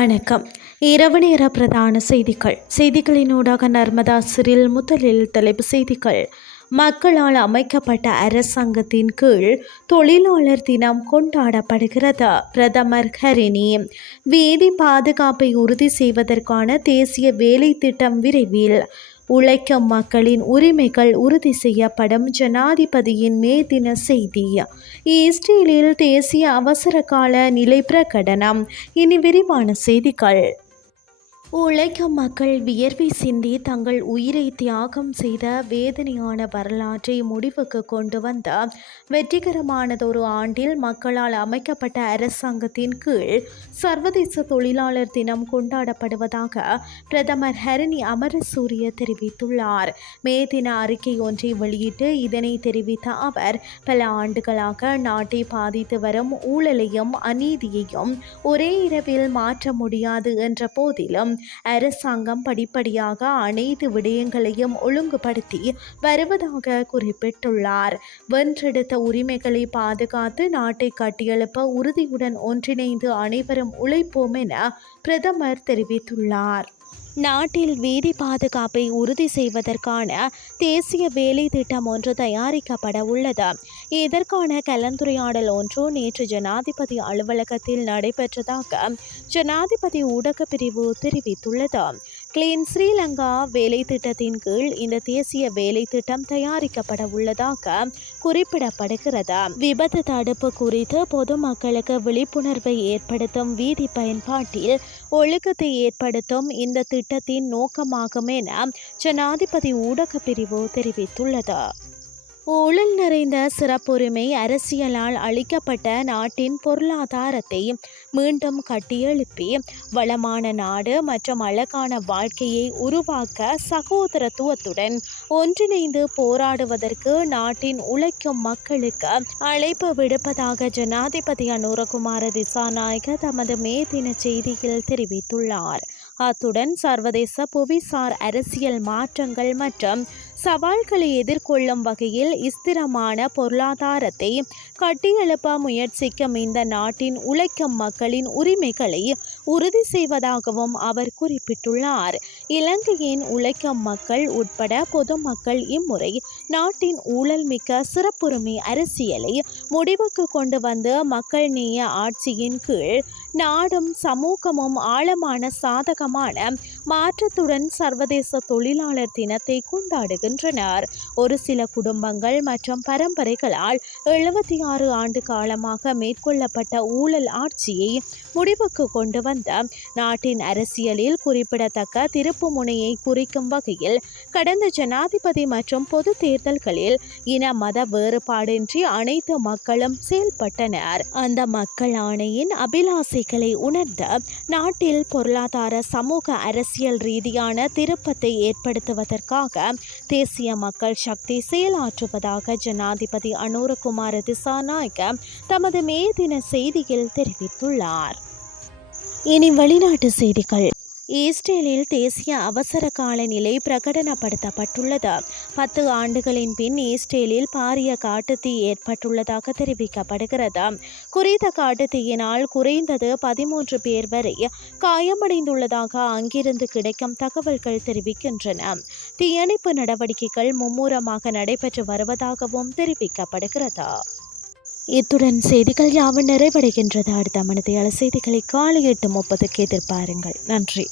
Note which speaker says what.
Speaker 1: வணக்கம். இரவு நேர பிரதான செய்திகள். செய்திகளினூடாக நர்மதா சிறில் முதலில் தலைப்பு செய்திகள். மக்களால் அமைக்கப்பட்ட அரசாங்கத்தின் கீழ் தொழிலாளர் தினம் கொண்டாடப்படுகிறது. பிரதமர் ஹரிணி வேதி பாதுகாப்பை உறுதி செய்வதற்கான தேசிய வேலை திட்டம் விரைவில் உழைக்கும் மக்களின் உரிமைகள் உறுதி செய்யப்படும் ஜனாதிபதியின் மே தின செய்தி. இஸ்ரேலில் தேசிய அவசர கால நிலை பிரகடனம் இனி விரிவான செய்திகள். உழைக்கும் மக்கள் வியர்வை சிந்தி தங்கள் உயிரை தியாகம் செய்த வேதனையான வரலாற்றை முடிவுக்கு கொண்டு வந்த வெற்றிகரமானதொரு ஆண்டில் மக்களால் அமைக்கப்பட்ட அரசாங்கத்தின் கீழ் சர்வதேச தொழிலாளர் தினம் கொண்டாடப்படுவதாக பிரதமர் ஹரணி அமரசூரிய தெரிவித்துள்ளார். மே தின அறிக்கை ஒன்றை வெளியிட்டு இதனை தெரிவித்த அவர் பல ஆண்டுகளாக நாட்டை பாதித்து வரும் ஊழலையும் அநீதியையும் ஒரே இரவில் மாற்ற முடியாது என்ற போதிலும் அரசாங்கம் படிப்படியாக அனைத்து விடயங்களையும் ஒழுங்குபடுத்தி வருவதாக குறிப்பிட்டுள்ளார். வென்றெடுத்த உரிமைகளை பாதுகாத்து நாட்டை கட்டியெழுப்ப உறுதியுடன் ஒன்றிணைந்து அனைவரும் உழைப்போம் என பிரதமர் தெரிவித்துள்ளார். நாட்டில் வீதி பாதுகாப்பை உறுதி செய்வதற்கான தேசிய வேலை திட்டம் ஒன்று தயாரிக்கப்பட உள்ளது. இதற்கான கலந்துரையாடல் ஒன்று நேற்று ஜனாதிபதி அலுவலகத்தில் நடைபெற்றதாக ஜனாதிபதி ஊடகப்பிரிவு பிரிவு தெரிவித்துள்ளது. கிளீன் ஸ்ரீலங்கா வேலை திட்டத்தின் கீழ் இந்த தேசிய வேலை திட்டம் தயாரிக்கப்பட உள்ளதாக குறிப்பிடப்படுகிறது? விபத்து தடுப்பு குறித்து பொதுமக்களுக்கு விழிப்புணர்வை ஏற்படுத்தும் வீதி பயன்பாட்டில் ஒழுக்கத்தை ஏற்படுத்தும் இந்த திட்டத்தின் நோக்கமாகும் என ஜனாதிபதி ஊடக பிரிவு தெரிவித்துள்ளது. ஊழல் நிறைந்த சிறப்புரிமை அரசியலால் அளிக்கப்பட்ட நாட்டின் பொருளாதாரத்தை மீண்டும் கட்டியெழுப்பி வளமான நாடு மற்றும் அழகான வாழ்க்கையை உருவாக்க சகோதரத்துவத்துடன் ஒன்றிணைந்து போராடுவதற்கு நாட்டின் உழைக்கும் மக்களுக்கு அழைப்பு விடுப்பதாக ஜனாதிபதி அனுரகுமார திசாநாயக தமது மே தின செய்தியில் தெரிவித்துள்ளார். அத்துடன் சர்வதேச புவிசார் அரசியல் மாற்றங்கள் மற்றும் சவால்களை எதிர்கொள்ளும் வகையில் ஸ்திரமான பொருளாதாரத்தை கட்டியெழுப்ப முயற்சிக்கும் இந்த நாட்டின் உழைக்கும் மக்களின் உரிமைகளை உறுதி செய்வதாகவும் அவர் குறிப்பிட்டுள்ளார். இலங்கையின் உழைக்கும் மக்கள் உட்பட பொதுமக்கள் இம்முறை நாட்டின் ஊழல் மிக்க சிறப்புரிமை அரசியலை முடிவுக்கு கொண்டு வந்து மக்கள் நேய ஆட்சியின் கீழ் நாடும் சமூகமும் ஆழமான சாதகமான மாற்றத்துடன் சர்வதேச தொழிலாளர் தினத்தை கொண்டாடுகின்றனர். ஒரு சில குடும்பங்கள் மற்றும் பரம்பரைகளால் எழுபத்தி ஆறு ஆண்டு காலமாக மேற்கொள்ளப்பட்ட ஊழல் ஆட்சியை முடிவுக்கு கொண்டு வந்த நாட்டின் அரசியலில் குறிப்பிடத்தக்க திருப்பு முனையை குறிக்கும் வகையில் கடந்த ஜனாதிபதி மற்றும் பொது தேர்தல்களில் இன மத வேறுபாடின்றி அனைத்து மக்களும் செயல்பட்டனர். அந்த மக்கள் ஆணையின் அபிலாசைகளை உணர்ந்த நாட்டில் பொருளாதார சமூக அரசு அரசியல் ரீதியான திருப்பத்தை ஏற்படுத்துவதற்காக தேசிய மக்கள் சக்தி செயலாற்றுவதாக ஜனாதிபதி அனுரகுமார திசாநாயக்க தமது மே தின செய்தியில் தெரிவித்துள்ளார். இனி வெளிநாட்டு செய்திகள். இஸ்ரேலில் தேசிய அவசர கால நிலை பிரகடனப்படுத்தப்பட்டுள்ளது. பத்து ஆண்டுகளின் பின் இஸ்ரேலில் பாரிய காட்டுத்தீ ஏற்பட்டுள்ளதாக தெரிவிக்கப்படுகிறது. குறித்த காட்டுத்தீயினால் குறைந்தது பதிமூன்று பேர் வரை காயமடைந்துள்ளதாக அங்கிருந்து கிடைக்கும் தகவல்கள் தெரிவிக்கின்றன. தீயணைப்பு நடவடிக்கைகள் மும்முரமாக நடைபெற்று வருவதாகவும் தெரிவிக்கப்படுகிறது. இத்துடன் செய்திகள் யாவும் நிறைவடைகின்றது. அடுத்த மனதையாள செய்திகளை காலை எட்டு முப்பதுக்கு எதிர்பாருங்கள். நன்றி.